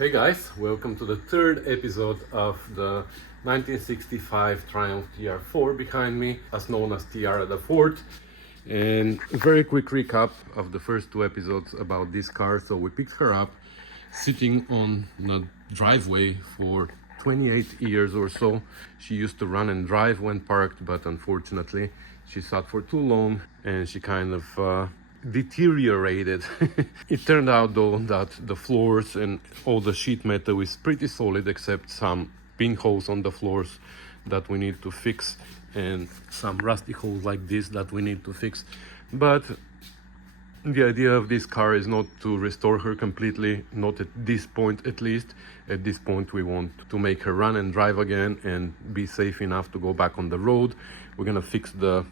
Hey guys, welcome to the third episode of the 1965 Triumph TR4 behind me, as known as TR4. And a very quick recap of the first two episodes about this car. So we picked her up sitting on the driveway for 28 years or so. She used to run and drive when parked, but unfortunately she sat for too long and she kind of deteriorated. It turned out though that the floors and all the sheet metal is pretty solid except some pinholes on the floors that we need to fix and some rusty holes like this that we need to fix. But the idea of this car is not to restore her completely, not at this point at least. At this point we want to make her run and drive again and be safe enough to go back on the road. We're gonna fix the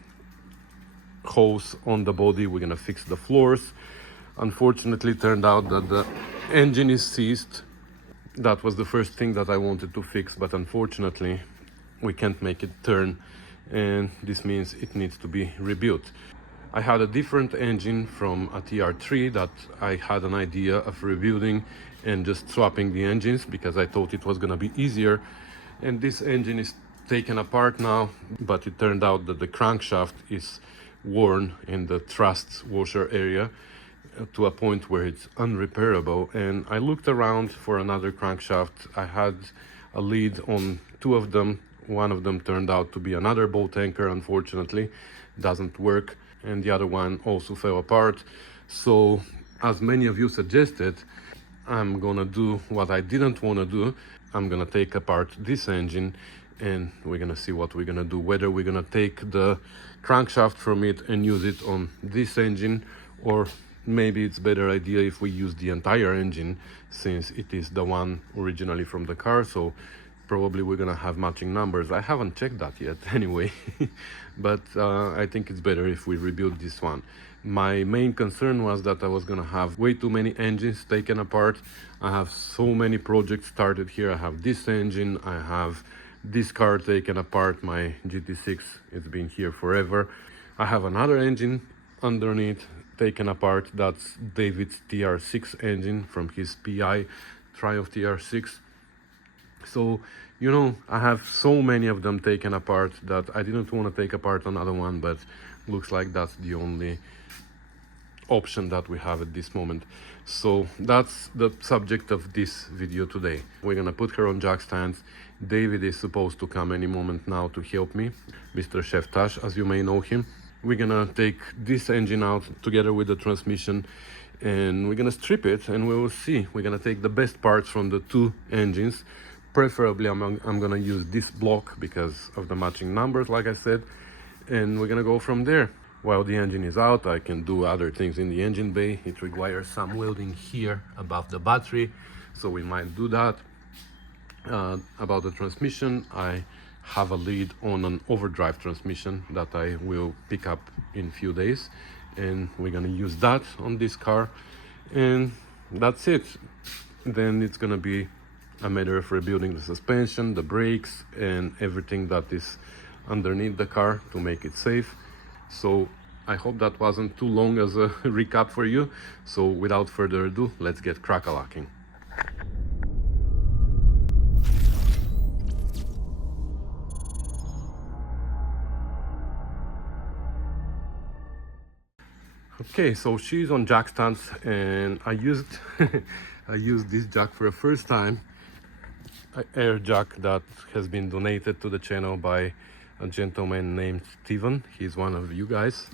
holes on the body, we're gonna fix the floors. Unfortunately, it turned out that the engine is seized. That was the first thing that I wanted to fix, but unfortunately we can't make it turn, and this means it needs to be rebuilt. I had a different engine from a TR3 that I had an idea of rebuilding and just swapping the engines because I thought it was gonna be easier. And this engine is taken apart now, but it turned out that the crankshaft is worn in the thrust washer area to a point where it's unrepairable. And I looked around for another crankshaft. I had a lead on two of them. One of them turned out to be another bolt anchor, unfortunately doesn't work, and the other one also fell apart. So as many of you suggested, I'm gonna do what I didn't want to do. I'm gonna take apart this engine and we're gonna see what we're gonna do, whether we're gonna take the crankshaft from it and use it on this engine, or maybe it's better idea if we use the entire engine since it is the one originally from the car. So probably we're gonna have matching numbers. I haven't checked that yet anyway. But I think it's better if we rebuild this one. My main concern was that I was gonna have way too many engines taken apart. I have so many projects started here. I have this engine, I have this car taken apart, my GT6, it's been here forever. I have another engine underneath taken apart. That's David's TR6 engine from his PI Triumph TR6. So, you know, I have so many of them taken apart that I didn't want to take apart another one, but looks like that's the only option that we have at this moment. So that's the subject of this video today. We're gonna put her on jack stands. David is supposed to come any moment now to help me, Mr. Chef Tash, as you may know him. We're gonna take this engine out together with the transmission and we're gonna strip it and we will see. We're gonna take the best parts from the two engines. Preferably I'm gonna use this block because of the matching numbers, like I said, and we're gonna go from there. While the engine is out, I can do other things in the engine bay. It requires some welding here above the battery, so we might do that. About the transmission, I have a lead on an overdrive transmission that I will pick up in a few days, and we're gonna use that on this car, and that's it. Then it's gonna be a matter of rebuilding the suspension, the brakes, and everything that is underneath the car to make it safe. So I hope that wasn't too long as a recap for you. So without further ado, let's get crack-a-lacking. Okay, so she's on jack stands and I used I used this jack for the first time. An air jack that has been donated to the channel by a gentleman named Steven. He's one of you guys,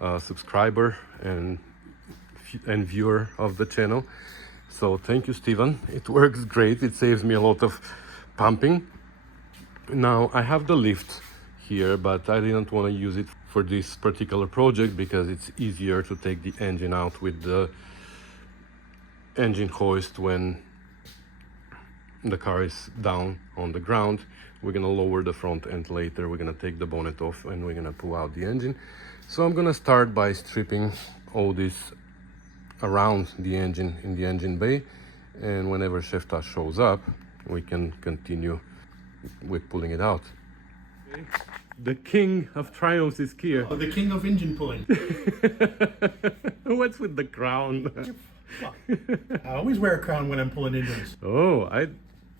a subscriber and viewer of the channel. So thank you, Steven. It works great. It saves me a lot of pumping. Now I have the lift here, but I didn't want to use it for this particular project because it's easier to take the engine out with the engine hoist when the car is down on the ground. We're gonna lower the front end later. We're gonna take the bonnet off and we're gonna pull out the engine. So I'm gonna start by stripping all this around the engine in the engine bay, and whenever Chef Tash shows up we can continue with pulling it out. Okay. The king of triumphs is here. Oh, the king of engine pulling. What's with the crown? I always wear a crown when I'm pulling engines. Oh, I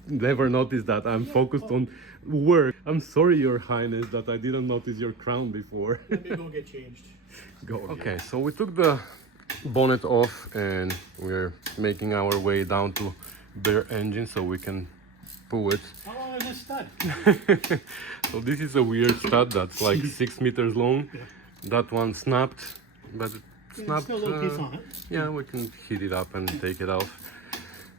never noticed that. I'm focused on work. I'm sorry, Your Highness, that I didn't notice your crown before. Let me go get changed. Go. Okay, so we took the bonnet off and we're making our way down to bare engine so we can pull it. How long is this stud? So this is a weird stud that's like 6 meters long. Yeah. That one snapped, but it snapped. Still a little piece on it. Yeah, we can heat it up and take it off.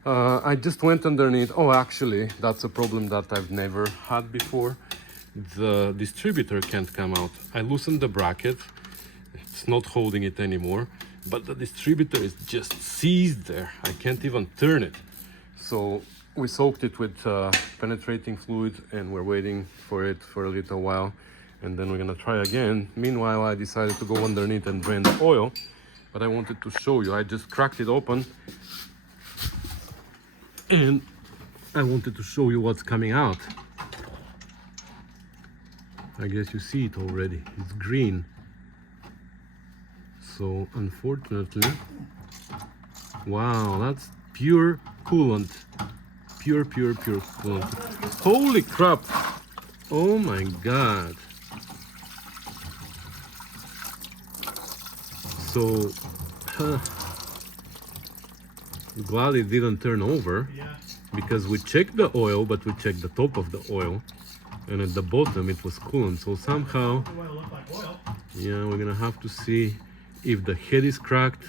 I just went underneath. Oh, actually, that's a problem that I've never had before. The distributor can't come out. I loosened the bracket. It's not holding it anymore, but the distributor is just seized there. I can't even turn it. So we soaked it with penetrating fluid and we're waiting for it for a little while. And then we're gonna try again. Meanwhile, I decided to go underneath and drain the oil, but I wanted to show you. I just cracked it open and I wanted to show you what's coming out. I guess you see it already. It's green. So unfortunately, wow, that's pure coolant. Pure coolant. Holy crap! Oh my god. So, glad it didn't turn over, Yeah. because we checked the oil, but we checked the top of the oil, and at the bottom it was coolant. So somehow, Oil look like oil. yeah, we're gonna have to see if the head is cracked.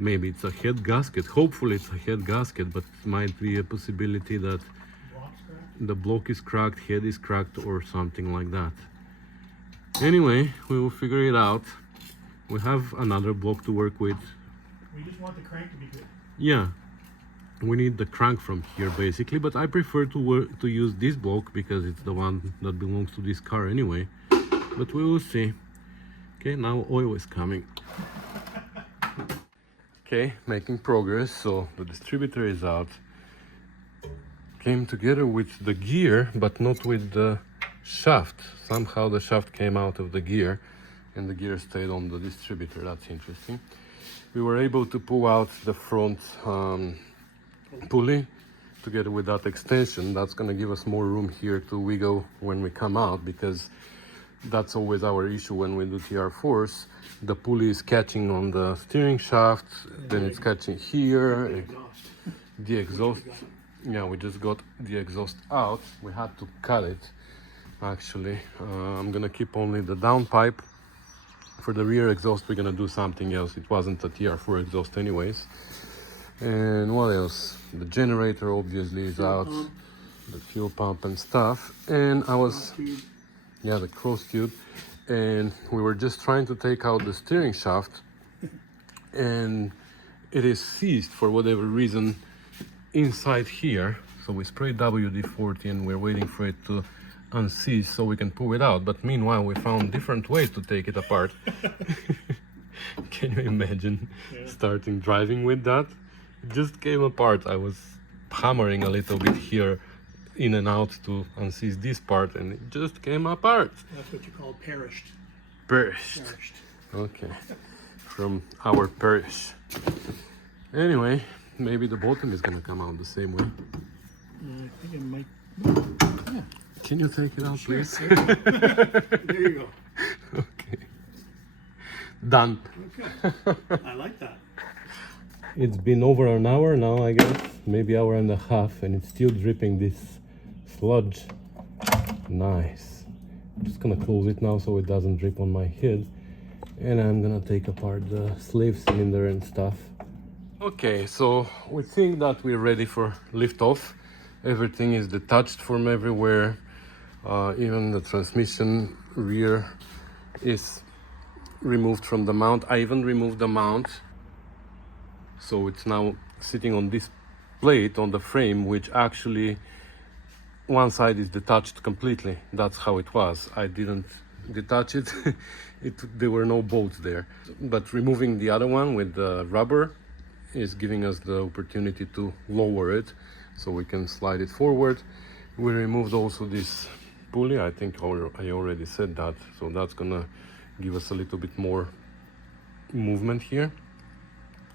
Maybe it's a head gasket. Hopefully it's a head gasket, but it might be a possibility that Blocks cracked. the block is cracked, head is cracked, or something like that. Anyway, we will figure it out. We have another block to work with. We just want the crank to be good. Yeah, we need the crank from here basically, but I prefer to use this block because it's the one that belongs to this car anyway. But we will see. Okay, now oil is coming. Okay, making progress. So the distributor is out. Came together with the gear, but not with the shaft. Somehow the shaft came out of the gear and the gear stayed on the distributor. That's interesting. We were able to pull out the front pulley together with that extension. That's going to give us more room here to wiggle when we come out, because that's always our issue when we do TR4s. The pulley is catching on the steering shaft, then it's catching here. Exhaust. The exhaust, yeah, we just got the exhaust out. We had to cut it, actually. I'm gonna keep only the downpipe. For the rear exhaust, we're gonna do something else. It wasn't a TR4 exhaust anyways. And what else? The generator obviously is out. The fuel pump and stuff. And I was, yeah, the cross tube. And we were just trying to take out the steering shaft. And it is seized for whatever reason inside here. So we sprayed WD-40 and we're waiting for it to unseize so we can pull it out. But meanwhile, we found different ways to take it apart. Can you imagine starting driving with that? It just came apart. I was hammering a little bit here in and out to unseize this part and it just came apart. That's what you call perished. Perished. Okay. From our parish. Anyway, maybe the bottom is gonna come out the same way. I think it might. Yeah. Can you take it out, please? There you go. Okay. Done. Okay. I like that. It's been over an hour now, I guess. Maybe hour and a half, and it's still dripping this sludge. Nice. I'm just gonna close it now so it doesn't drip on my head. And I'm gonna take apart the slave cylinder and stuff. Okay, so we think that we're ready for liftoff. Everything is detached from everywhere. Even the transmission rear is removed from the mount. I even removed the mount. So it's now sitting on this plate on the frame, which actually one side is detached completely. That's how it was. I didn't detach it. There were no bolts there. But removing the other one with the rubber is giving us the opportunity to lower it so we can slide it forward. We removed also this pulley. I think I already said that. So that's gonna give us a little bit more movement here.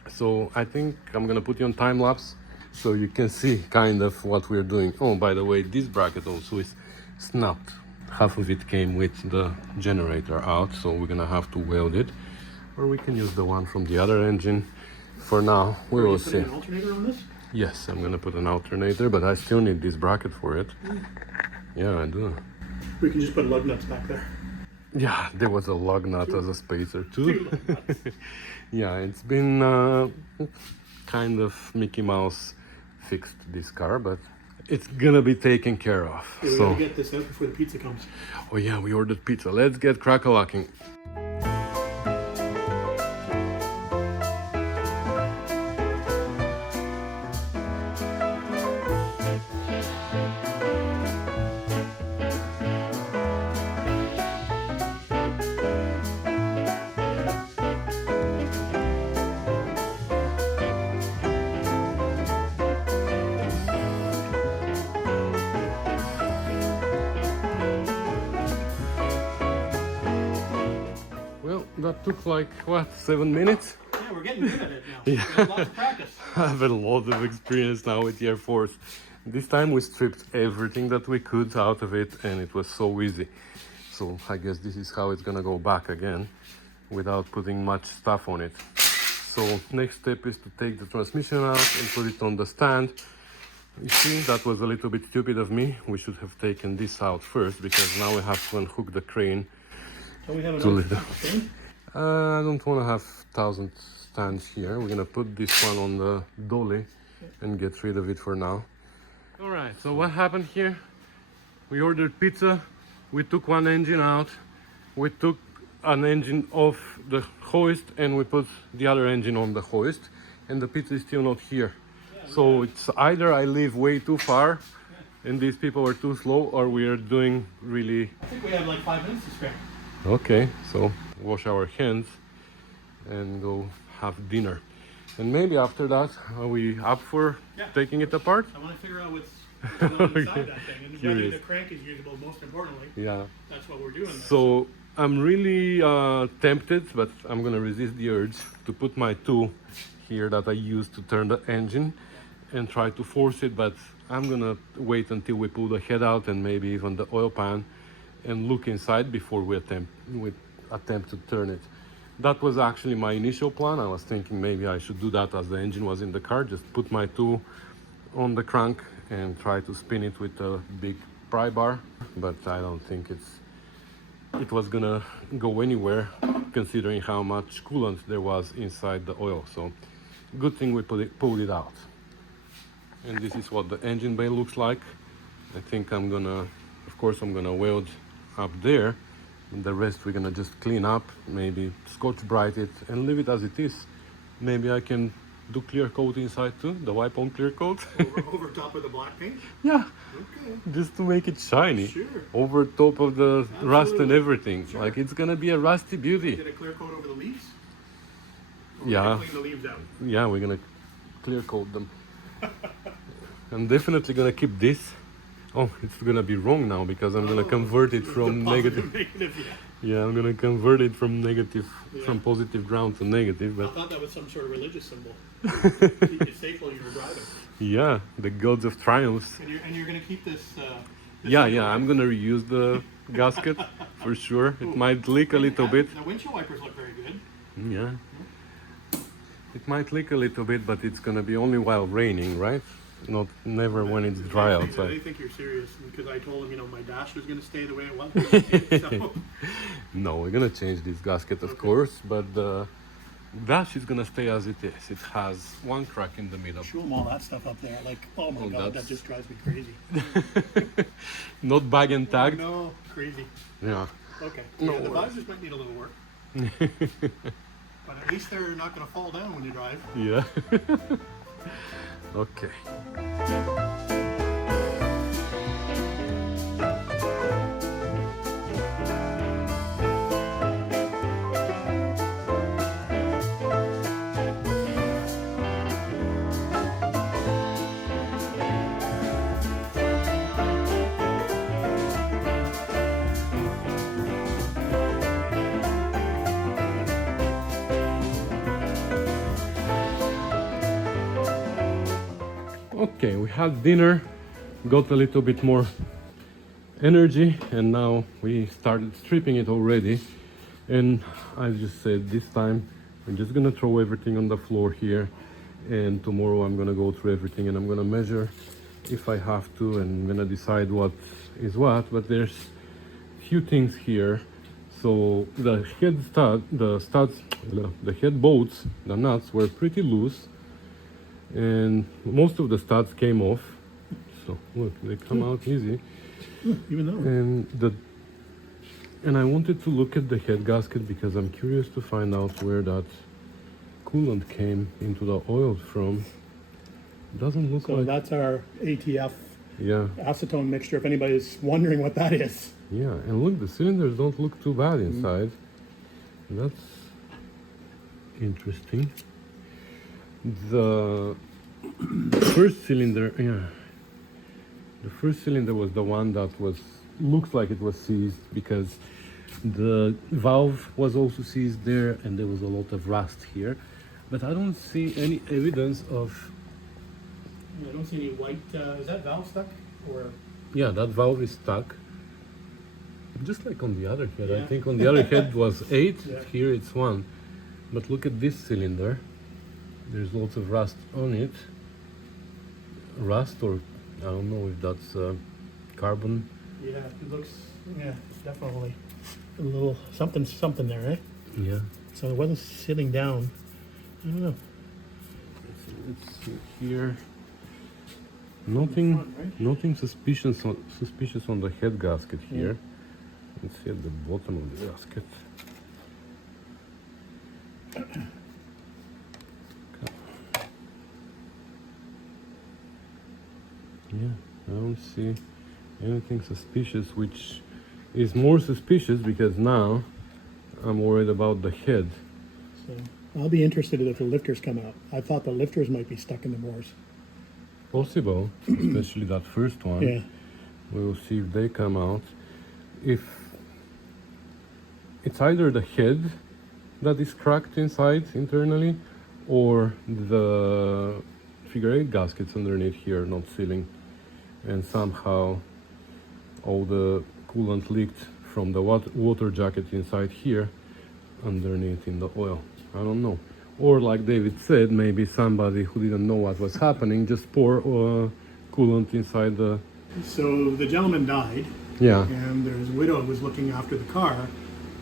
So I think I'm gonna put you on time lapse so you can see kind of what we're doing. Oh, by the way, this bracket also is snapped. Half of it came with the generator out, so we're gonna have to weld it, or we can use the one from the other engine. For now, we will see. An alternator on this? Yes, I'm gonna put an alternator, but I still need this bracket for it. Yeah, I do. We can just put lug nuts back there. Yeah, there was a lug nut as a spacer too. Yeah, it's been kind of Mickey Mouse fixed this car, but it's gonna be taken care of. Yeah, we So, gotta get this out before the pizza comes. oh yeah, we ordered pizza. Let's get crack-a-lacking. Well, that took like, what, 7 minutes? Yeah, we're getting good at it now. We have lots of practice. I have a lot of experience now with TR4s. This time we stripped everything that we could out of it and it was so easy. So I guess this is how it's gonna go back again without putting much stuff on it. So next step is to take the transmission out and put it on the stand. You see, that was a little bit stupid of me. We should have taken this out first because now we have to unhook the crane. So we have To an lift okay? I don't want to have 1,000 stands here. We're gonna put this one on the dolly and get rid of it for now. All right, so what happened here? We ordered pizza. We took one engine out. We took an engine off the hoist and we put the other engine on the hoist. And the pizza is still not here. So it's either I live way too far and these people are too slow, or we are doing really... I think we have like 5 minutes to spare. Okay, so wash our hands and go have dinner. And maybe after that, are we up for taking it apart? I want to figure out what's going on inside that thing. And whether Curious. the crank is usable, most importantly. Yeah. That's what we're doing. So I'm really tempted, but I'm gonna resist the urge to put my tool here that I used to turn the engine and try to force it, but I'm gonna wait until we pull the head out and maybe even the oil pan and look inside before we attempt to turn it. That was actually my initial plan. I was thinking maybe I should do that as the engine was in the car, just put my tool on the crank and try to spin it with a big pry bar, but I don't think it was gonna go anywhere considering how much coolant there was inside the oil. So good thing we pulled it out. And this is what the engine bay looks like. I think I'm gonna weld up there, and the rest we're gonna just clean up, maybe scotch bright it and leave it as it is. Maybe I can do clear coat inside too, the wipe on clear coat. over top of the black paint? Yeah, Okay. just to make it shiny. Sure. Over top of the rust and Absolutely. everything. Sure. Like it's gonna be a rusty beauty. Get a clear coat over the leaves? Or we're Yeah. gonna clean the leaves out? Yeah, we're gonna clear coat them. I'm definitely gonna keep this. Oh, it's gonna be wrong now because I'm gonna convert it from negative. Yeah, I'm gonna convert it from negative, from positive ground to negative. I But thought that was some sort of religious symbol. Keep you safe while you were driving. yeah, the gods of triumphs. And you're gonna keep this. Yeah, I'm gonna reuse the gasket for sure. It might leak a little bit. The windshield wipers look very good. Yeah, it might leak a little bit, but it's gonna be only while raining, right? Never when it's dry They outside. think you're serious because I told them, my dash was gonna stay the way it was. So, No, we're gonna change this gasket, of course, but the dash is gonna stay as it is. It has one crack in the middle. show them all that stuff up there. Like, oh my god, that's- that just drives me crazy. Not bag and tagged. No, crazy. Yeah. Okay. No Yeah, the worries. visors might need a little work. But at least they're not gonna fall down when you drive. Yeah. Okay. Okay, we had dinner, got a little bit more energy, and now we started stripping it already. And I just said this time I'm just gonna throw everything on the floor here, and tomorrow I'm gonna go through everything and I'm gonna measure if I have to, and I'm gonna decide what is what. But there's few things here. So the the head bolts, the nuts were pretty loose, and most of the studs came off. So look, they come out easy. Even though. And I wanted to look at the head gasket because I'm curious to find out where that coolant came into the oil from. Doesn't look So like. that's our ATF Yeah, acetone mixture, if anybody's wondering what that is. yeah, and look, the cylinders don't look too bad inside. That's interesting. The first cylinder, yeah, the first cylinder was the one that looks like it was seized because the valve was also seized there, and there was a lot of rust here. But I don't see any evidence of. I don't see any white, is that valve stuck? Or Yeah, that valve is stuck. Just like on the other head. I Yeah. think on the other head was 8, Yeah. here it's 1. But look at this cylinder. There's lots of rust on it. Rust, or I don't know if that's carbon. yeah, it looks, yeah, definitely a little something there, eh? Yeah. So it wasn't sitting down. I don't know. Let's see here. Nothing, Front, right? nothing suspicious on the head gasket here. Let's see at the bottom of the gasket. Yeah, I don't see anything suspicious, which is more suspicious because now I'm worried about the head. So I'll be interested if the lifters come out. I thought the lifters might be stuck in the bores. Possible, especially that first one. Yeah. We'll see if they come out. If it's either the head that is cracked inside internally, or the figure 8 gaskets underneath here not sealing, and somehow all the coolant leaked from the water jacket inside here underneath in the oil. I don't know. Or like David said, maybe somebody who didn't know what was happening just pour coolant inside the. So the gentleman died, Yeah. and his widow was looking after the car.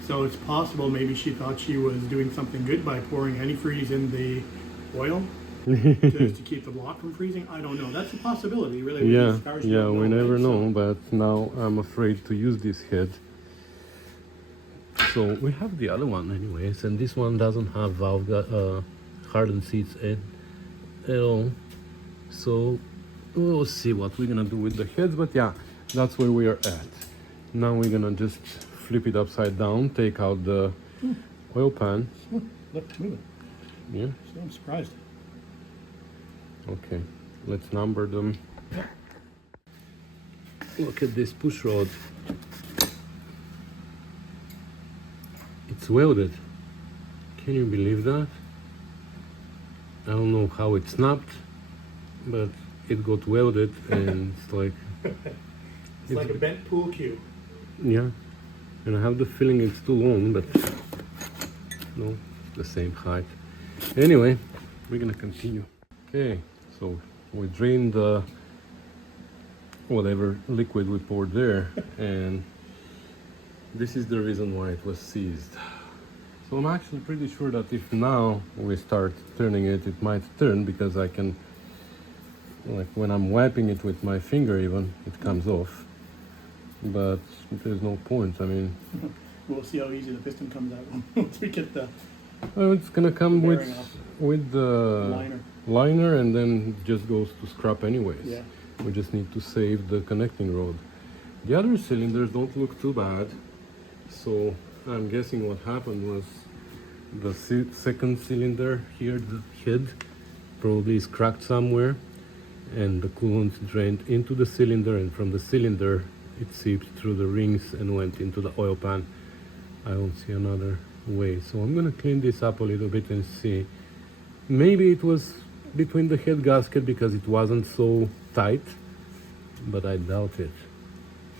So it's possible maybe she thought she was doing something good by pouring antifreeze in the oil just to keep the block from freezing. I don't know. That's a possibility, really. with Yeah, these cars, you yeah, don't we know, never right? know, but now I'm afraid to use this head. So we have the other one anyways, and this one doesn't have valve hardened seats at all. So we'll see what we're gonna do with the heads, but yeah, that's where we are at. Now we're gonna just flip it upside down, take out the oil pan. Oh, look, moving. Yeah, So I'm surprised. okay, let's number them. Look at this push rod. It's welded. Can you believe that? I don't know how it snapped, but it got welded, and it's like, It's like a bent pool cue. yeah. And I have the feeling it's too long, but no, it's the same height. Anyway, we're gonna continue. Okay, so we drained the whatever liquid we poured there, and this is the reason why it was seized. So I'm actually pretty sure that if now we start turning it, it might turn, because I can, like when I'm wiping it with my finger even, it comes off. But there's no point, I mean, We'll see how easy the piston comes out once we get the well, it's gonna come bearing off. with the Liner. liner, and then it just goes to scrap anyways. Yeah. We just need to save the connecting rod. The other cylinders don't look too bad, so I'm guessing what happened was the second cylinder here, the head, probably is cracked somewhere, and the coolant drained into the cylinder, and from the cylinder it seeped through the rings and went into the oil pan. I don't see another way, so I'm gonna clean this up a little bit and see. Maybe it was between the head gasket because it wasn't so tight, but I doubt it.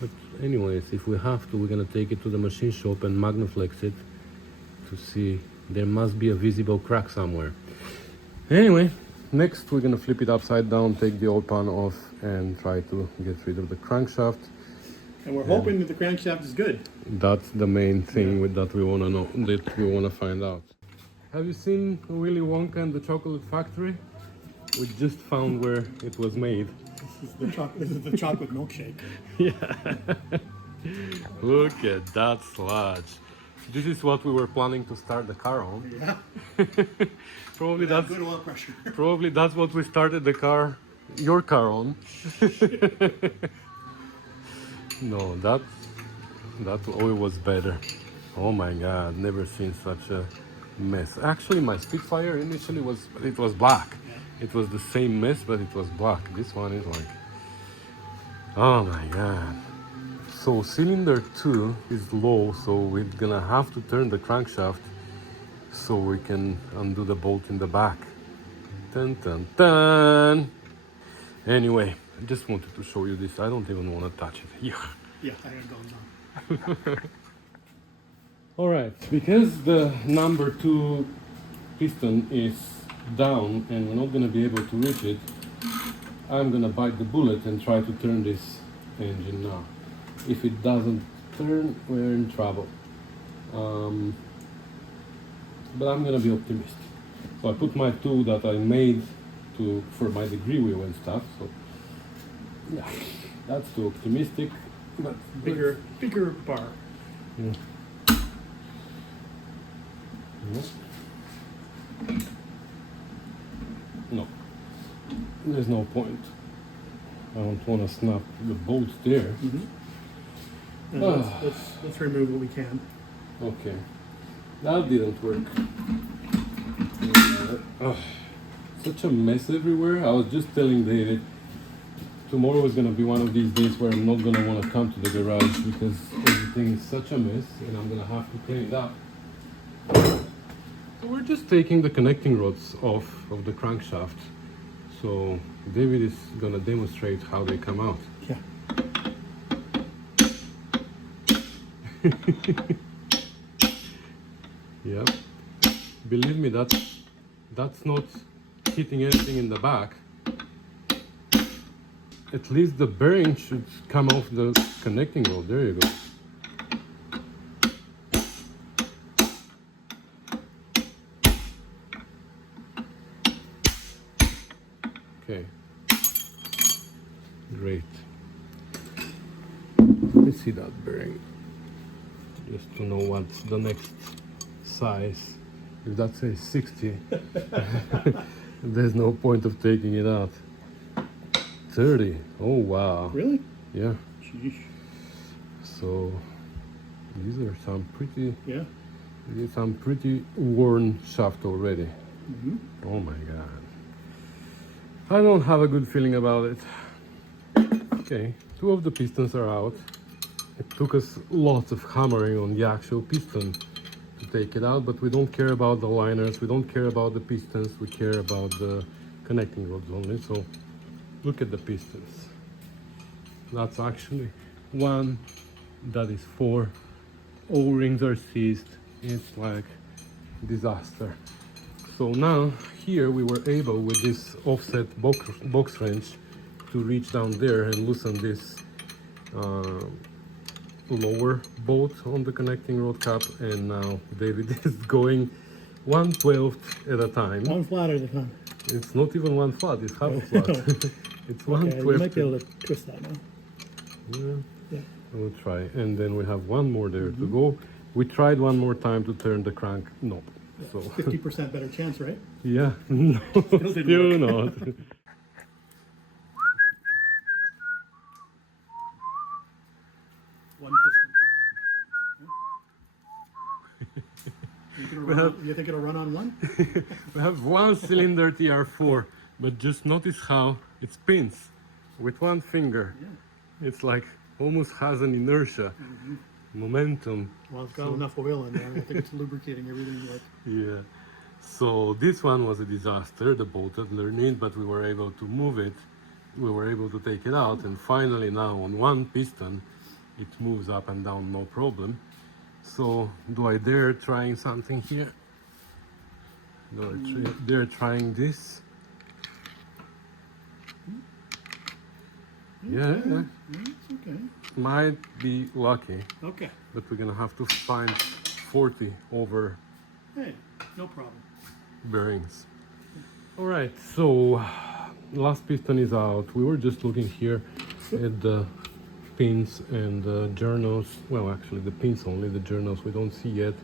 But anyways, if we have to, we're gonna take it to the machine shop and magnaflex it to see. There must be a visible crack somewhere. Anyway, next we're gonna flip it upside down, take the old pan off, and try to get rid of the crankshaft. And we're hoping that the crankshaft is good. That's the main thing that we wanna know, that we wanna find out. Have you seen Willy Wonka and the Chocolate Factory? We just found where it was made. This is the chocolate milkshake. Yeah. Look at that sludge. This is what we were planning to start the car on. Yeah. Probably that's Good oil pressure. probably that's what we started your car on. No, that oil was better. Oh my God, never seen such a mess. Actually, my Spitfire initially was black. It was the same mess, but it was black. This one is like, oh my God. So cylinder 2 is low, so we're gonna have to turn the crankshaft so we can undo the bolt in the back. Dun dun dun. Anyway, I just wanted to show you this. I don't even want to touch it. Yeah. Yeah, I got going on. All right, because the number 2 piston is down and we're not going to be able to reach it, I'm going to bite the bullet and try to turn this engine now. If it doesn't turn, we're in trouble. But I'm going to be optimistic. So I put my tool that I made for my degree wheel and stuff. So yeah, that's too optimistic. But Bigger bar. yeah. No, there's no point. I don't want to snap the bolts there. And let's remove what we can. Okay, that didn't work. Such a mess everywhere. I was just telling David, tomorrow is going to be one of these days where I'm not going to want to come to the garage because everything is such a mess and I'm going to have to clean it up. So we're just taking the connecting rods off of the crankshaft. So David is going to demonstrate how they come out. Yeah. Yeah. Believe me, that's not hitting anything in the back. At least the bearing should come off the connecting rod. There you go. Okay. Great. Let's see that bearing. Just to know what's the next size. If that says 60, there's no point of taking it out. 30. Oh wow. Really? Yeah. Sheesh. So these are some pretty. Yeah. These are some pretty worn shaft already. Mm-hmm. Oh my God. I don't have a good feeling about it. Okay, 2 of the pistons are out. It took us lots of hammering on the actual piston to take it out, but we don't care about the liners, we don't care about the pistons, we care about the connecting rods only. So look at the pistons. That's actually 1, that is 4. O-rings are seized. It's like disaster. So now here we were able with this offset box wrench to reach down there and loosen this lower bolt on the connecting rod cap, and now David is going 1/12 at a time. One flat at a time. It's not even 1 flat, it's half a flat. It's 1/12. Okay, you might be able to twist that now. Yeah. We'll try. And then we have 1 more there to go. We tried 1 more time to turn the crank. No. So 50% better chance, right? yeah, no, still not. One piston. You think it'll run on 1? We have 1 cylinder TR4, but just notice how it spins with 1 finger. Yeah. It's like almost has an inertia, momentum. Well, it's got enough oil in there. I think it's lubricating everything. Like, Yeah. So this one was a disaster, the bolted learning, but we were able to move it. We were able to take it out, and finally now on one piston, it moves up and down no problem. So do I dare trying something here? Do I dare trying this? Yeah, It's okay. might be lucky, Okay. but we're gonna have to find 40 over Hey, no problem. bearings. All right, so last piston is out. We were just looking here at the pins and the journals. Well, actually the pins only, the journals we don't see yet.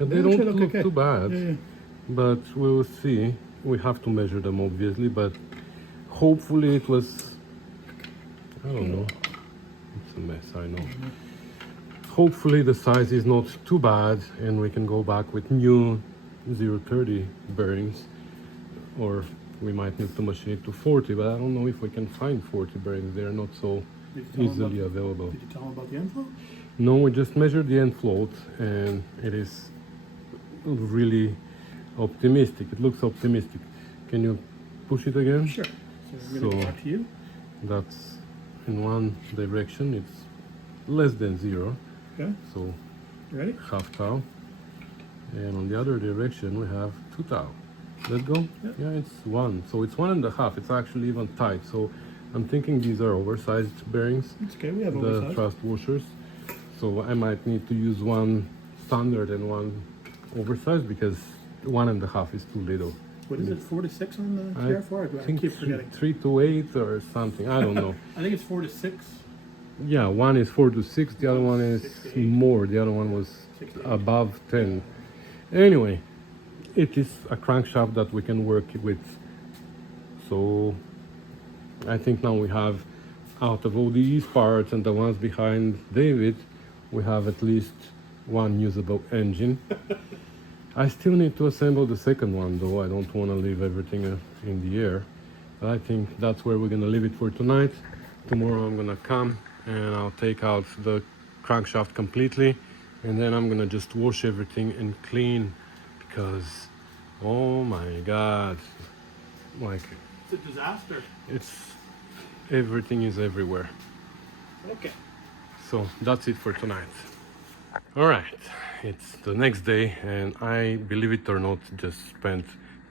And they They don't actually look look okay. too bad, Yeah. but we will see. We have to measure them obviously, but hopefully it was, I don't know, it's a mess, I know. Hopefully the size is not too bad and we can go back with new 030 bearings, or we might need to machine it to 40, but I don't know if we can find 40 bearings. They're not so Did you tell him easily about- available. Did you tell him about the end flow? No, we just measured the end float and it is really optimistic. It looks optimistic. Can you push it again? Sure. So I'm So- gonna go back to you. That's in one direction, it's less than 0, Okay. so You ready? half tau. And on the other direction we have 2 tau. Let's go. Yeah. Yeah, it's 1. So it's 1.5. It's actually even tight. So I'm thinking these are oversized bearings, It's okay. We have the oversized. thrust washers. So I might need to use one standard and one oversized because 1.5 is too little. What is it? 4 to 6 on the I TR4? I think keep forgetting. 3 to 8 or something. I don't know. I think it's 4 to 6. Yeah, one is 4 to 6, the other one is 6 to 8. more. The other one was 6 to 8. above 10. Anyway, it is a crankshaft that we can work with. So I think now we have, out of all these parts and the ones behind David, we have at least one usable engine. I still need to assemble the second one though. I don't want to leave everything in the air. But I think that's where we're gonna leave it for tonight. Tomorrow I'm gonna come and I'll take out the crankshaft completely, and then I'm gonna just wash everything and clean, because oh my god, like It's a disaster. it's everything is everywhere. Okay. So that's it for tonight. All right, it's the next day and I, believe it or not, just spent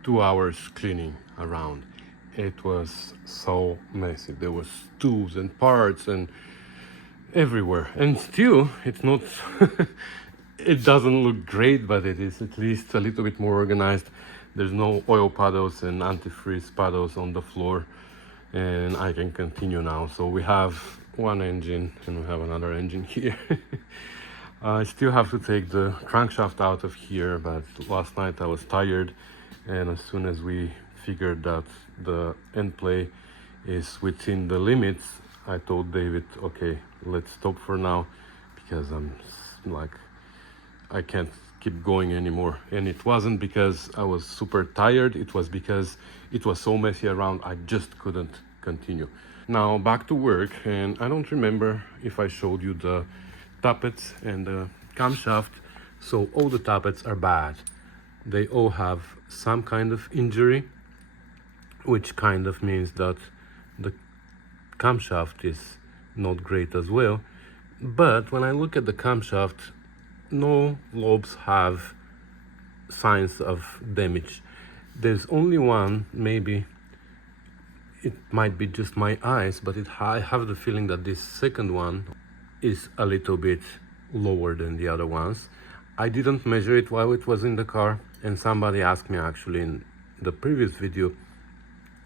2 hours cleaning around. It was so messy. There was tools and parts and everywhere, and still it's not it doesn't look great, but it is at least a little bit more organized. There's no oil puddles and antifreeze puddles on the floor, and I can continue now. So we have one engine and we have another engine here. I still have to take the crankshaft out of here, but last night I was tired, and as soon as we figured that the end play is within the limits, I told David, okay, let's stop for now, because I can't keep going anymore. And it wasn't because I was super tired, it was because it was so messy around, I just couldn't continue. Now back to work, and I don't remember if I showed you the tappets and the camshaft. So all the tappets are bad. They all have some kind of injury, which kind of means that the camshaft is not great as well. But when I look at the camshaft, no lobes have signs of damage. There's only one, maybe it might be just my eyes, but I have the feeling that this second one is a little bit lower than the other ones. I didn't measure it while it was in the car, and somebody asked me actually in the previous video,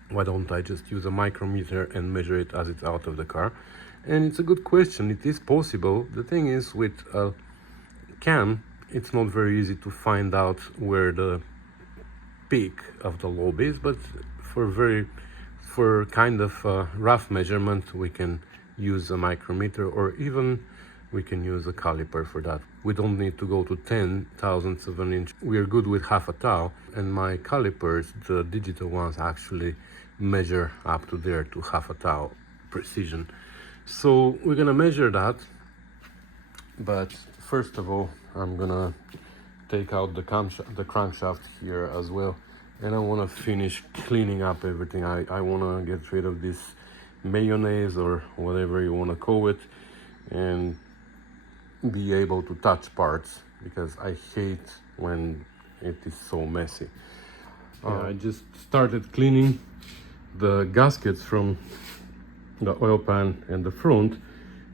why don't I just use a micrometer and measure it as it's out of the car? And it's a good question. It is possible. The thing is, with a cam, it's not very easy to find out where the peak of the lobe is, but for kind of rough measurement, we can use a micrometer, or even we can use a caliper for that. We don't need to go to 10 thousandths of an inch. We are good with half a tau, and my calipers, the digital ones, actually measure up to there to half a tau precision. So we're gonna measure that, but first of all, I'm gonna take out the crankshaft here as well, and I want to finish cleaning up everything. I want to get rid of this mayonnaise or whatever you want to call it, and be able to touch parts, because I hate when it is so messy. I just started cleaning the gaskets from the oil pan and the front,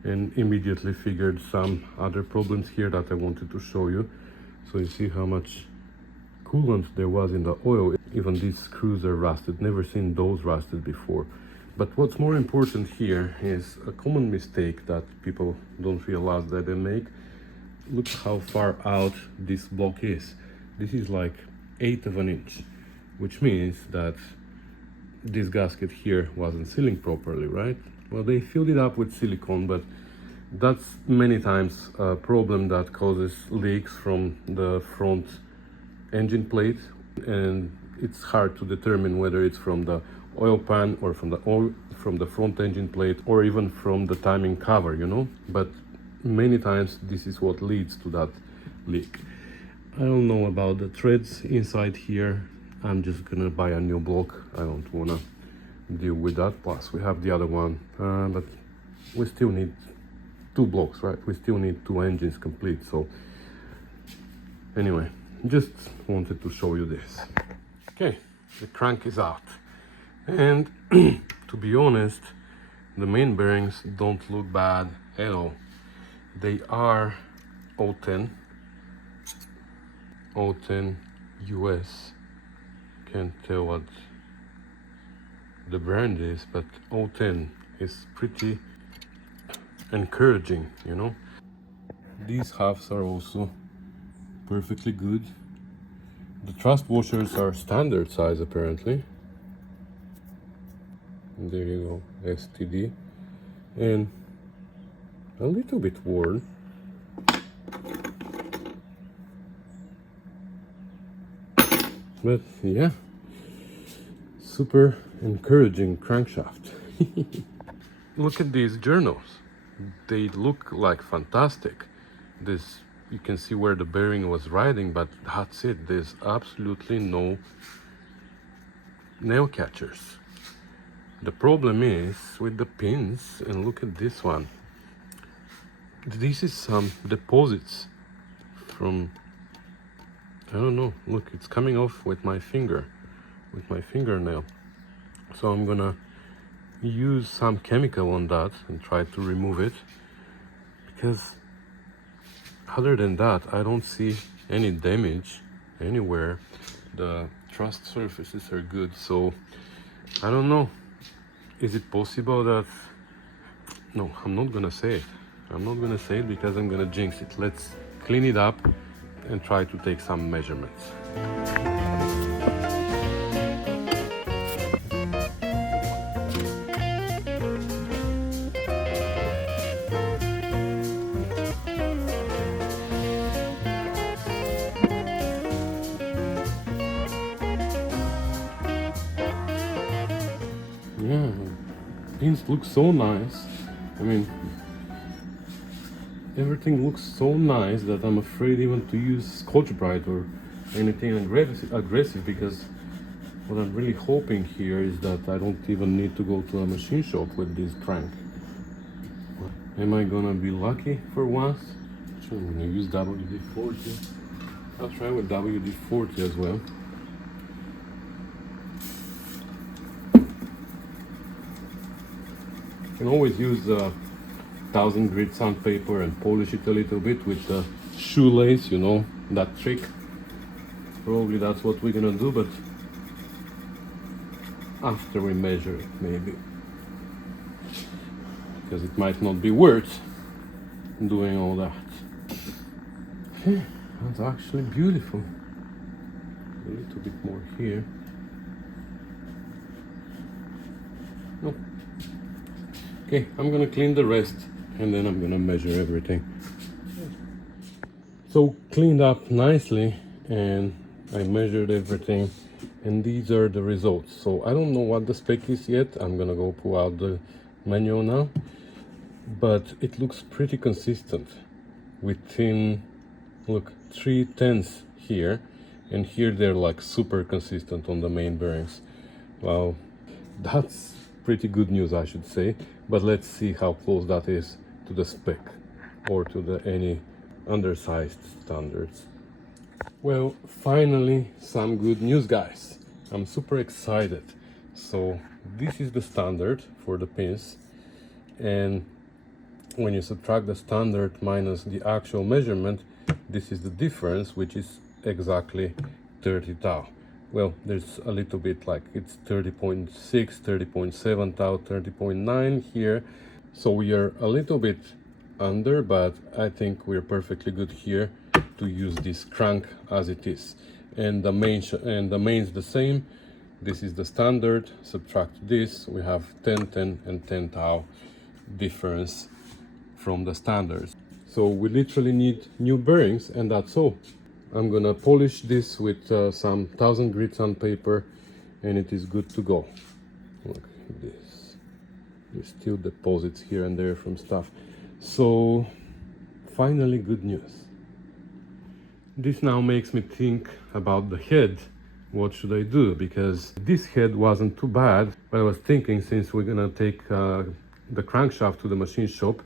and immediately figured some other problems here that I wanted to show you. So you see how much coolant there was in the oil. Even these screws are rusted. Never seen those rusted before. But what's more important here is a common mistake that people don't realize that they make. Look how far out this block is. This is like 1/8 of an inch, which means that this gasket here wasn't sealing properly, right? Well, they filled it up with silicone, but that's many times a problem that causes leaks from the front engine plate, and it's hard to determine whether it's from the oil pan or from the front engine plate, or even from the timing cover, you know. But many times this is what leads to that leak. I don't know about the threads inside here. I'm just gonna buy a new block. I don't wanna deal with that. Plus we have the other one, but we still need 2 blocks, right? We still need 2 engines complete. So anyway, just wanted to show you this. Okay, the crank is out, and to be honest, the main bearings don't look bad at all. They are 010 US. Can't tell what the brand is, but 010 is pretty encouraging, you know. These halves are also perfectly good. The thrust washers are standard size apparently. There you go, STD, and a little bit worn. But yeah, super encouraging crankshaft. Look at these journals. They look like fantastic. This, you can see where the bearing was riding, but that's it. There's absolutely no nail catchers. The problem is with the pins, and look at this one. This is some deposits from, I don't know, look, it's coming off with my finger, with my fingernail. So I'm gonna use some chemical on that and try to remove it, because other than that I don't see any damage anywhere. The thrust surfaces are good, so I don't know. Is it possible that, no, I'm not gonna say it. I'm not gonna say it because I'm gonna jinx it. Let's clean it up and try to take some measurements. Yeah, pins look so nice. I mean, everything looks so nice that I'm afraid even to use Scotch-Brite or anything aggressive, because what I'm really hoping here is that I don't even need to go to a machine shop with this crank. Am I gonna be lucky for once? Sure, I'm gonna use WD-40. I'll try with WD-40 as well. You can always use 1000 grit sandpaper and polish it a little bit with the shoelace, you know, that trick. Probably that's what we're gonna do, but after we measure it, maybe, because it might not be worth doing all that. Okay, that's actually beautiful. A little bit more here. No. Okay, I'm gonna clean the rest and then I'm gonna measure everything. So cleaned up nicely, and I measured everything, and these are the results. So I don't know what the spec is yet. I'm gonna go pull out the manual now, but it looks pretty consistent. Within, look, 0.3 here, and here they're like super consistent on the main bearings. Well, that's pretty good news, I should say, but let's see how close that is to the spec or to the any undersized standards. Well, finally some good news, guys. I'm super excited. So this is the standard for the pins, and when you subtract the standard minus the actual measurement, this is the difference, which is exactly 30 tau. Well, there's a little bit like it's 30.6, 30.7 tau, 30.9 here. So we are a little bit under, but I think we're perfectly good here to use this crank as it is. And the main's the same. This is the standard. Subtract this, we have 10, 10, and 10 tau difference from the standards. So we literally need new bearings, and that's all. I'm gonna polish this with some 1000 grit sandpaper, and it is good to go. Look at this. There's still deposits here and there from stuff. So finally good news. This now makes me think about the head. What should I do? Because this head wasn't too bad, but I was thinking, since we're gonna take the crankshaft to the machine shop,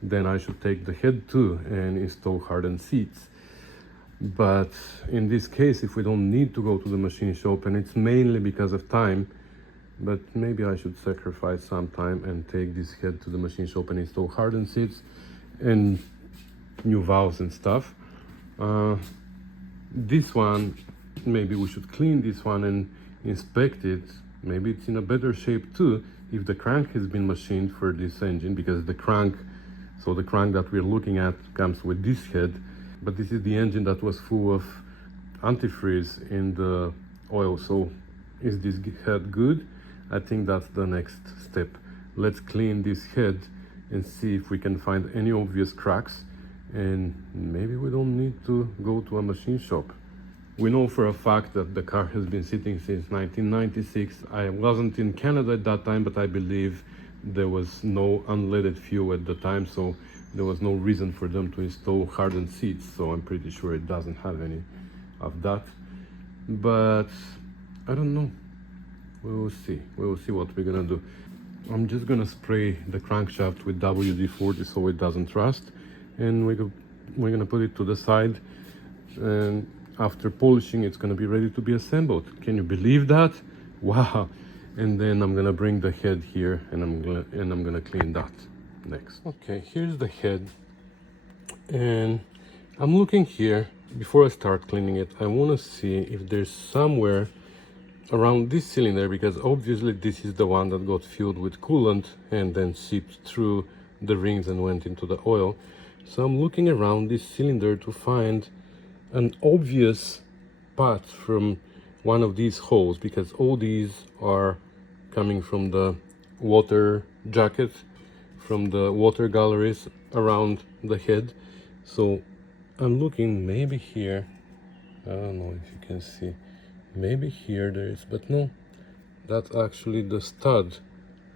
then I should take the head too and install hardened seats. But in this case, if we don't need to go to the machine shop, and it's mainly because of time, but maybe I should sacrifice some time and take this head to the machine shop and install hardened seats and new valves and stuff. This one, maybe we should clean this one and inspect it. Maybe it's in a better shape too if the crank has been machined for this engine, because the crank that we're looking at comes with this head, but this is the engine that was full of antifreeze in the oil. So is this head good? I think that's the next step. Let's clean this head and see if we can find any obvious cracks, and maybe we don't need to go to a machine shop. We know for a fact that the car has been sitting since 1996. I wasn't in Canada at that time, but I believe there was no unleaded fuel at the time, so there was no reason for them to install hardened seats. So I'm pretty sure it doesn't have any of that. But I don't know. We will see. We will see what we're gonna do. I'm just gonna spray the crankshaft with WD-40 so it doesn't rust, and we're gonna put it to the side, and after polishing it's gonna be ready to be assembled. Can you believe that? Wow. And then I'm gonna bring the head here, and I'm gonna clean that next. Okay, here's the head, and I'm looking here. Before I start cleaning it, I want to see if there's somewhere around this cylinder, because obviously this is the one that got filled with coolant and then seeped through the rings and went into the oil. So I'm looking around this cylinder to find an obvious path from one of these holes, because all these are coming from the water jacket, from the water galleries around the head. So I'm looking maybe here, I don't know if you can see, maybe here there is, but no, that's actually the stud.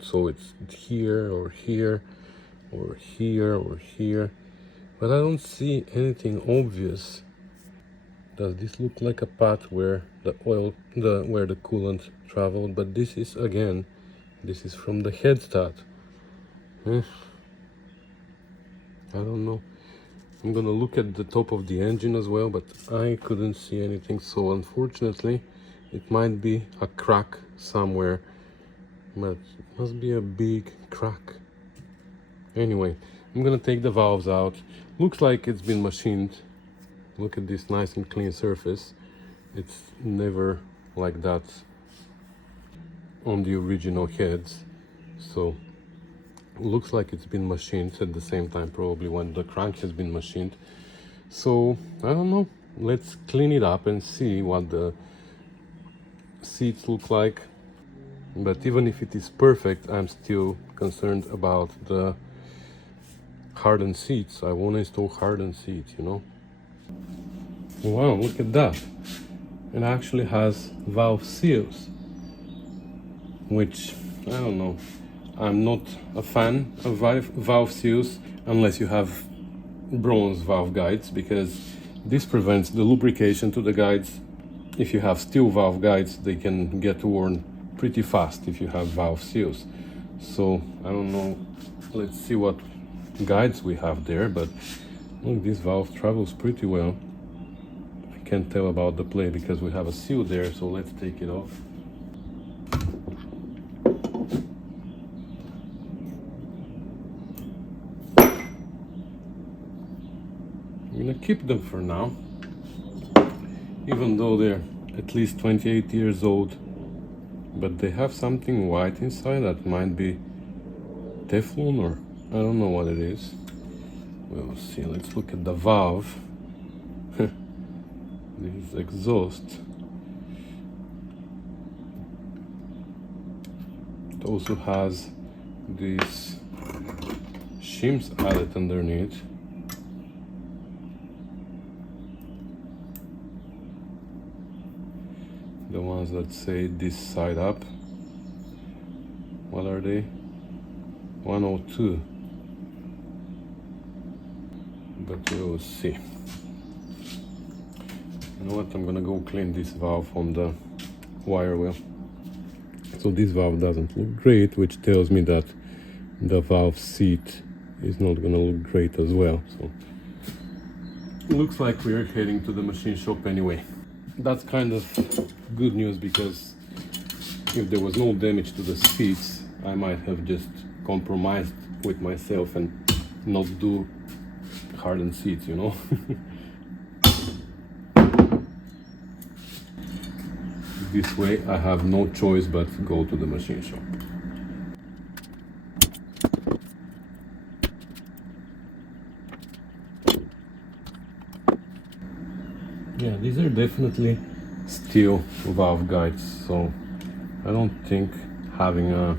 So it's here or here or here or here, but I don't see anything obvious. Does this look like a path where the oil, where the coolant traveled? But this is, again, this is from the head stud. I don't know. I'm gonna look at the top of the engine as well, but I couldn't see anything. So unfortunately, it might be a crack somewhere, but it must be a big crack. Anyway, I'm gonna take the valves out. Looks like it's been machined. Look at this nice and clean surface. It's never like that on the original heads. So looks like it's been machined at the same time, probably when the crank has been machined. So I don't know. Let's clean it up and see what the seats look like. But even if it is perfect, I'm still concerned about the hardened seats. I want to install hardened seats, you know. Wow, look at that. It actually has valve seals, which, I don't know. I'm not a fan of valve seals unless you have bronze valve guides, because This prevents the lubrication to the guides. If you have steel valve guides, they can get worn pretty fast if you have valve seals. So I don't know, let's see what guides we have there, but look, this valve travels pretty well. I can't tell about the play because we have a seal there, so let's take it off. I'm gonna keep them for now, even though they're at least 28 years old, but they have something white inside that might be Teflon, or I don't know what it is. We'll see. Let's look at the valve. This is exhaust. It also has these shims added underneath. The ones that say this side up. What are they? 102. But we'll see. You know what? I'm gonna go clean this valve on the wire wheel. So this valve doesn't look great, which tells me that the valve seat is not gonna look great as well. So it looks like we're heading to the machine shop anyway. That's kind of good news, because if there was no damage to the seats, I might have just compromised with myself and not do hardened seats, you know. This way I have no choice but to go to the machine shop. Yeah, these are definitely steel valve guides, so I don't think having a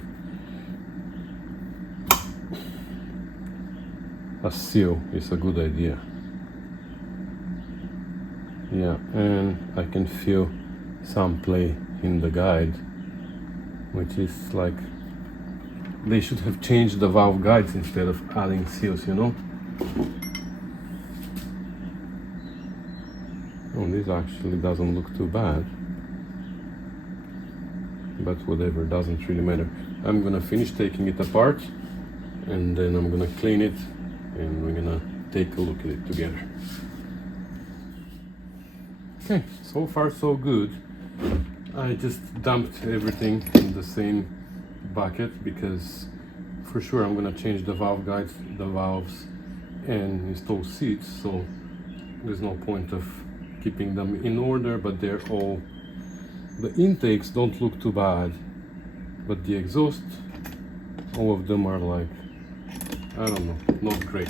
seal is a good idea. Yeah, and I can feel some play in the guide, which is like they should have changed the valve guides instead of adding seals, you know. Oh, this actually doesn't look too bad, but whatever, doesn't really matter. I'm gonna finish taking it apart, and then I'm gonna clean it, and we're gonna take a look at it together. Okay, so far so good. I just dumped everything in the same bucket because for sure I'm gonna change the valve guides, the valves, and install seats, so there's no point of keeping them in order. But they're all, the intakes don't look too bad, but the exhaust, all of them are like, I don't know, not great.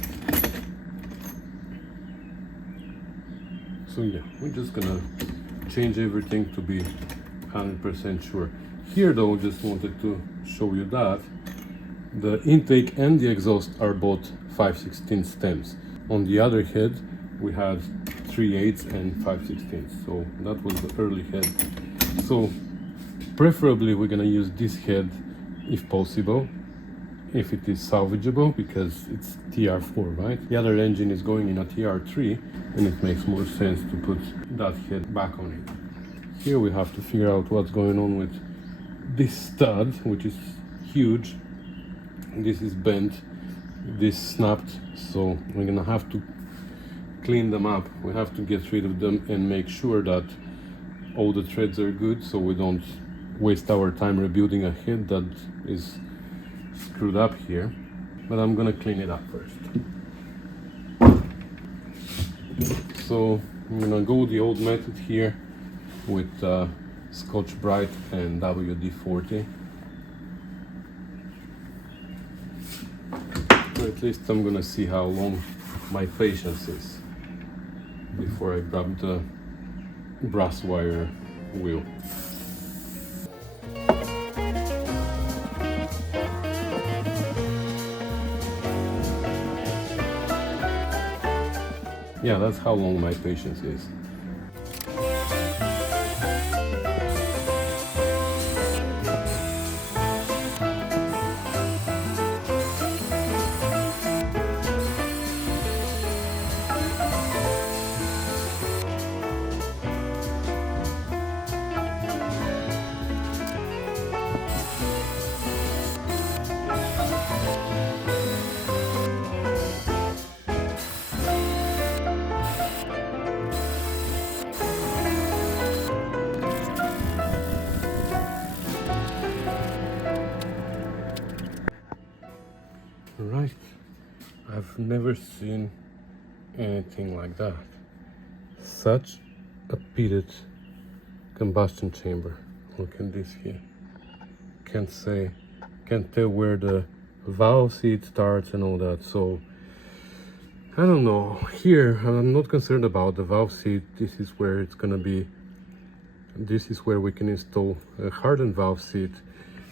So yeah, we're just gonna change everything to be 100% sure. Here though, just wanted to show you that the intake and the exhaust are both 5/16 stems. On the other head, we had 3/8 and 5/16, so that was the early head. So preferably we're gonna use this head if possible, if it is salvageable, because it's TR4, right? The other engine is going in a TR3, and it makes more sense to put that head back on it. Here we have to figure out what's going on with this stud, which is huge. This is bent, this snapped, so we're gonna have to clean them up. We have to get rid of them and make sure that all the threads are good, so we don't waste our time rebuilding a head that is screwed up here. But I'm gonna clean it up first. So I'm gonna go the old method here with Scotch Brite and WD-40. At least I'm gonna see how long my patience is before I grab the brass wire wheel. Yeah, that's how long my patience is. Right, I've never seen anything like that. Such a pitted combustion chamber. Look at this here. Can't tell where the valve seat starts and all that. So I don't know. Here I'm not concerned about the valve seat. This is where it's gonna be. This is where we can install a hardened valve seat.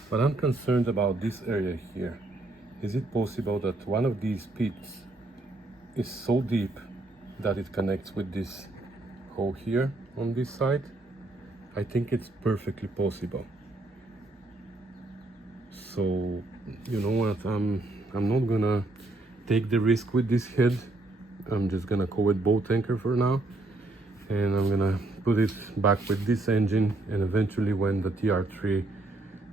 But I'm concerned about this area here. Is it possible that one of these pits is so deep that it connects with this hole here on this side? I think it's perfectly possible. So you know what, I'm not gonna take the risk with this head. I'm just gonna call it boat anchor for now, and I'm gonna put it back with this engine, and eventually when the TR3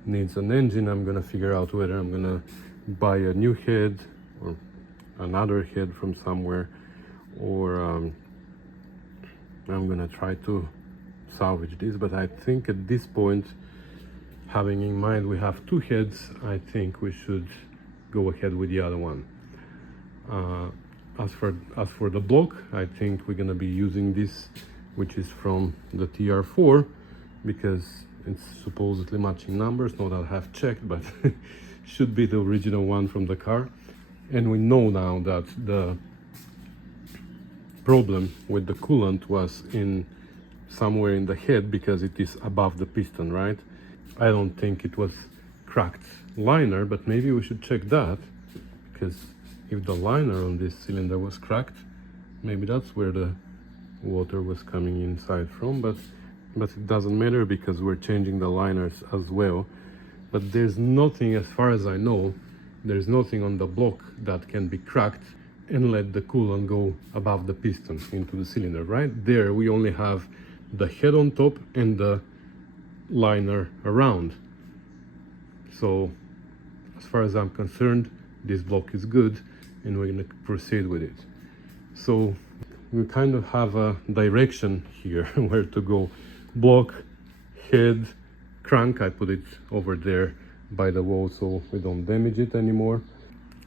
needs an engine, I'm gonna figure out whether I'm gonna buy a new head or another head from somewhere, or I'm gonna try to salvage this. But I think at this point, having in mind we have two heads, I think we should go ahead with the other one. As for the block, I think we're gonna be using this, which is from the TR4, because it's supposedly matching numbers. Not that I have checked, but should be the original one from the car. And we know now that the problem with the coolant was in somewhere in the head, because it is above the piston, right? I don't think it was cracked liner, but maybe we should check that, because if the liner on this cylinder was cracked, maybe that's where the water was coming inside from. But it doesn't matter, because we're changing the liners as well. But there's nothing, as far as I know, there's nothing on the block that can be cracked and let the coolant go above the piston into the cylinder. Right there we only have the head on top and the liner around. So as far as I'm concerned, this block is good, and we're going to proceed with it. So we kind of have a direction here where to go. Block, head, crank. I put it over there by the wall so we don't damage it anymore.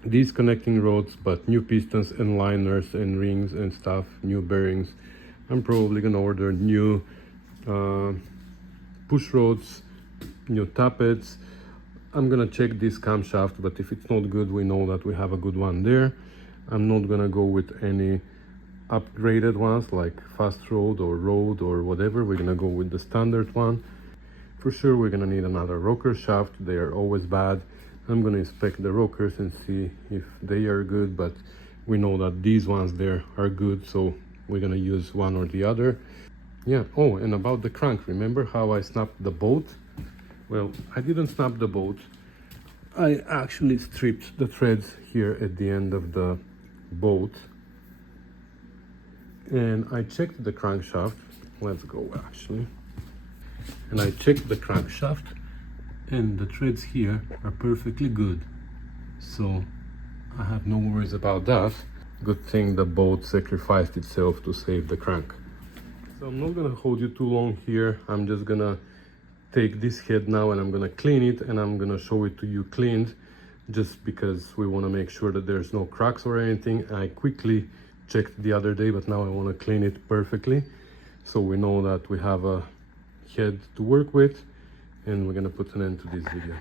These connecting rods, but new pistons and liners and rings and stuff, new bearings. I'm probably gonna order new push rods, new tappets. I'm gonna check this camshaft, but if it's not good, we know that we have a good one there. I'm not gonna go with any upgraded ones like fast road or whatever. We're gonna go with the standard one. For sure we're gonna need another rocker shaft. They are always bad. I'm gonna inspect the rockers and see if they are good, but we know that these ones there are good, so we're gonna use one or the other. Yeah. Oh, and about the crank, remember how I snapped the bolt? Well, I didn't snap the bolt. I actually stripped the threads here at the end of the bolt, and I checked the crankshaft. Let's go actually. And I checked the crankshaft, and the threads here are perfectly good, so I have no worries about that. Good thing the bolt sacrificed itself to save the crank. So I'm not gonna hold you too long here. I'm just gonna take this head now and I'm gonna clean it, and I'm gonna show it to you cleaned, just because we want to make sure that there's no cracks or anything. I quickly checked the other day, but now I want to clean it perfectly, so we know that we have a head to work with, and we're gonna put an end to this video.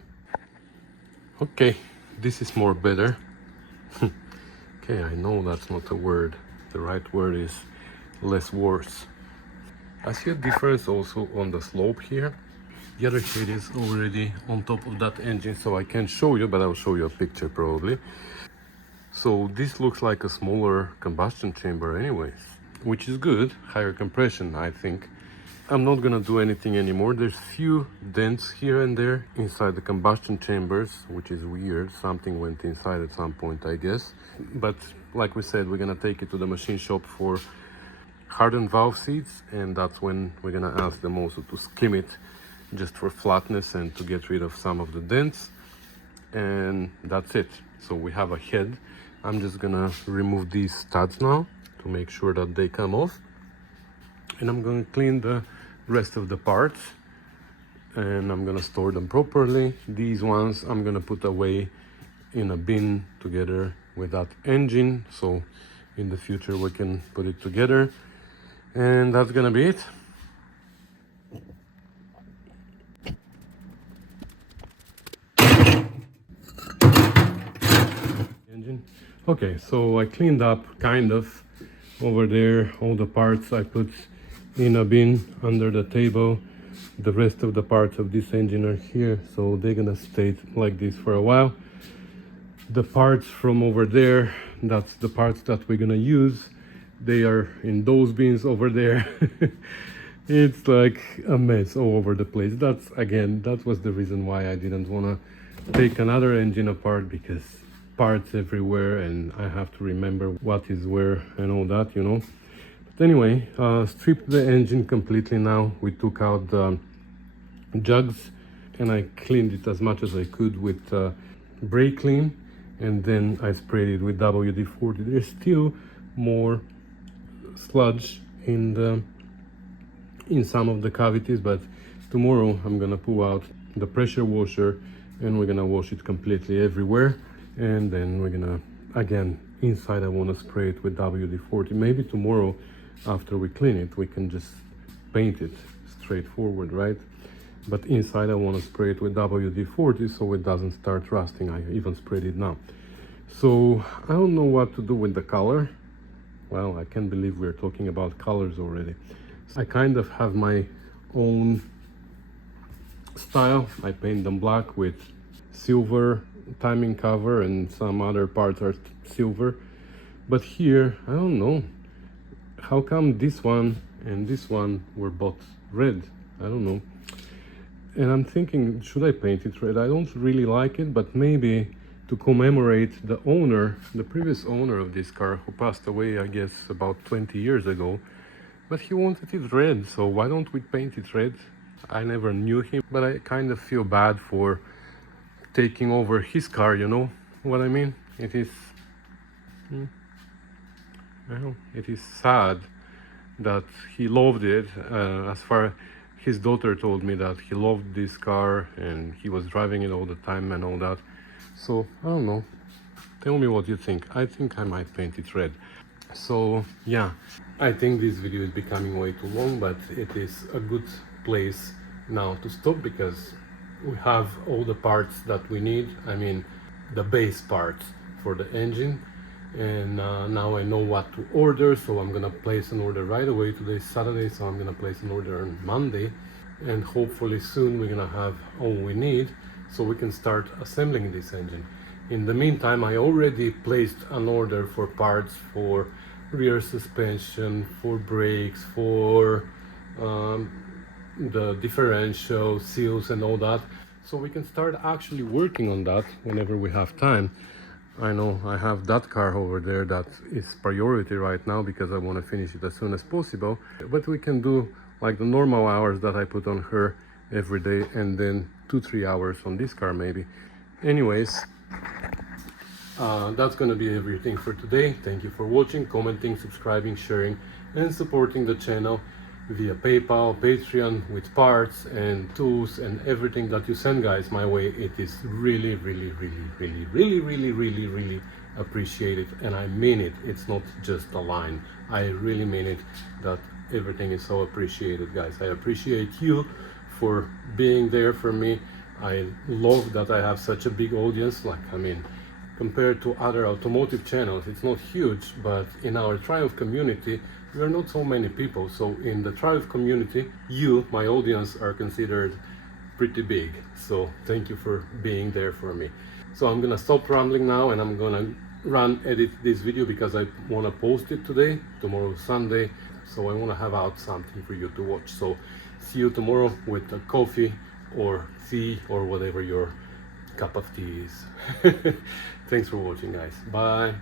Okay, this is more better. Okay, I know that's not a word. The right word is less worse. I see a difference also on the slope here. The other head is already on top of that engine, so I can't show you, but I'll show you a picture probably. So this looks like a smaller combustion chamber anyways, which is good. Higher compression, I think. I'm not gonna do anything anymore. There's few dents here and there inside the combustion chambers, which is weird. Something went inside at some point, I guess. But like we said, we're gonna take it to the machine shop for hardened valve seats, and that's when we're gonna ask them also to skim it, just for flatness and to get rid of some of the dents. And that's it. So we have a head. I'm just gonna remove these studs now to make sure that they come off, and I'm gonna clean the rest of the parts, and I'm gonna store them properly. These ones I'm gonna put away in a bin together with that engine, so in the future we can put it together. And that's gonna be it. Engine. Okay, so I cleaned up kind of over there. All the parts I put in a bin under the table. The rest of the parts of this engine are here, so they're gonna stay like this for a while. The parts from over there, that's the parts that we're gonna use. They are in those bins over there. It's like a mess all over the place. That was the reason why I didn't wanna take another engine apart, because parts everywhere and I have to remember what is where and all that, you know. But anyway, stripped the engine completely now. We took out the jugs and I cleaned it as much as I could with brake clean, and then I sprayed it with WD-40. There's still more sludge in some of the cavities, but tomorrow I'm gonna pull out the pressure washer and we're gonna wash it completely everywhere. And then we're gonna, again, inside I want to spray it with WD-40. Maybe tomorrow after we clean it we can just paint it straightforward, right? But inside I want to spray it with WD-40 so it doesn't start rusting. I even sprayed it now. So I don't know what to do with the color. Well, I can't believe we're talking about colors already. I kind of have my own style. I paint them black with silver timing cover and some other parts are silver. But here, I don't know. How come this one and this one were both red? I don't know. And I'm thinking, should I paint it red? I don't really like it, but maybe to commemorate the owner, the previous owner of this car, who passed away, I guess, about 20 years ago. But he wanted it red, so why don't we paint it red? I never knew him, but I kind of feel bad for taking over his car, you know what I mean? It is, well, it is sad that he loved it. As far his daughter told me that he loved this car and he was driving it all the time and all that. So I don't know. Tell me what you think. I think I might paint it red. So yeah, I think this video is becoming way too long, but it is a good place now to stop because we have all the parts that we need. I mean, the base parts for the engine. And now I know what to order, so I'm gonna place an order right away. Today's Saturday, so I'm gonna place an order on Monday. And hopefully soon we're gonna have all we need so we can start assembling this engine. In the meantime, I already placed an order for parts for rear suspension, for brakes, for the differential, seals and all that, so we can start actually working on that whenever we have time. I know I have that car over there that is priority right now because I want to finish it as soon as possible, but we can do like the normal hours that I put on her every day and then 2-3 hours on this car maybe. Anyways, that's gonna be everything for today. Thank you for watching, commenting, subscribing, sharing and supporting the channel via PayPal, Patreon, with parts and tools and everything that you send guys my way. It is really appreciated, and I mean it. It's not just a line. I really mean it, that everything is so appreciated, guys. I appreciate you for being there for me. I love that I have such a big audience. Like, I mean, compared to other automotive channels, it's not huge, but in our Triumph community we are not so many people. So in the Triumph community, you, my audience, are considered pretty big. So thank you for being there for me. So I'm gonna stop rambling now and I'm gonna edit this video because I want to post it today. Tomorrow Sunday, so I want to have out something for you to watch. So see you tomorrow with a coffee or tea or whatever your cup of tea is. Thanks for watching, guys. Bye.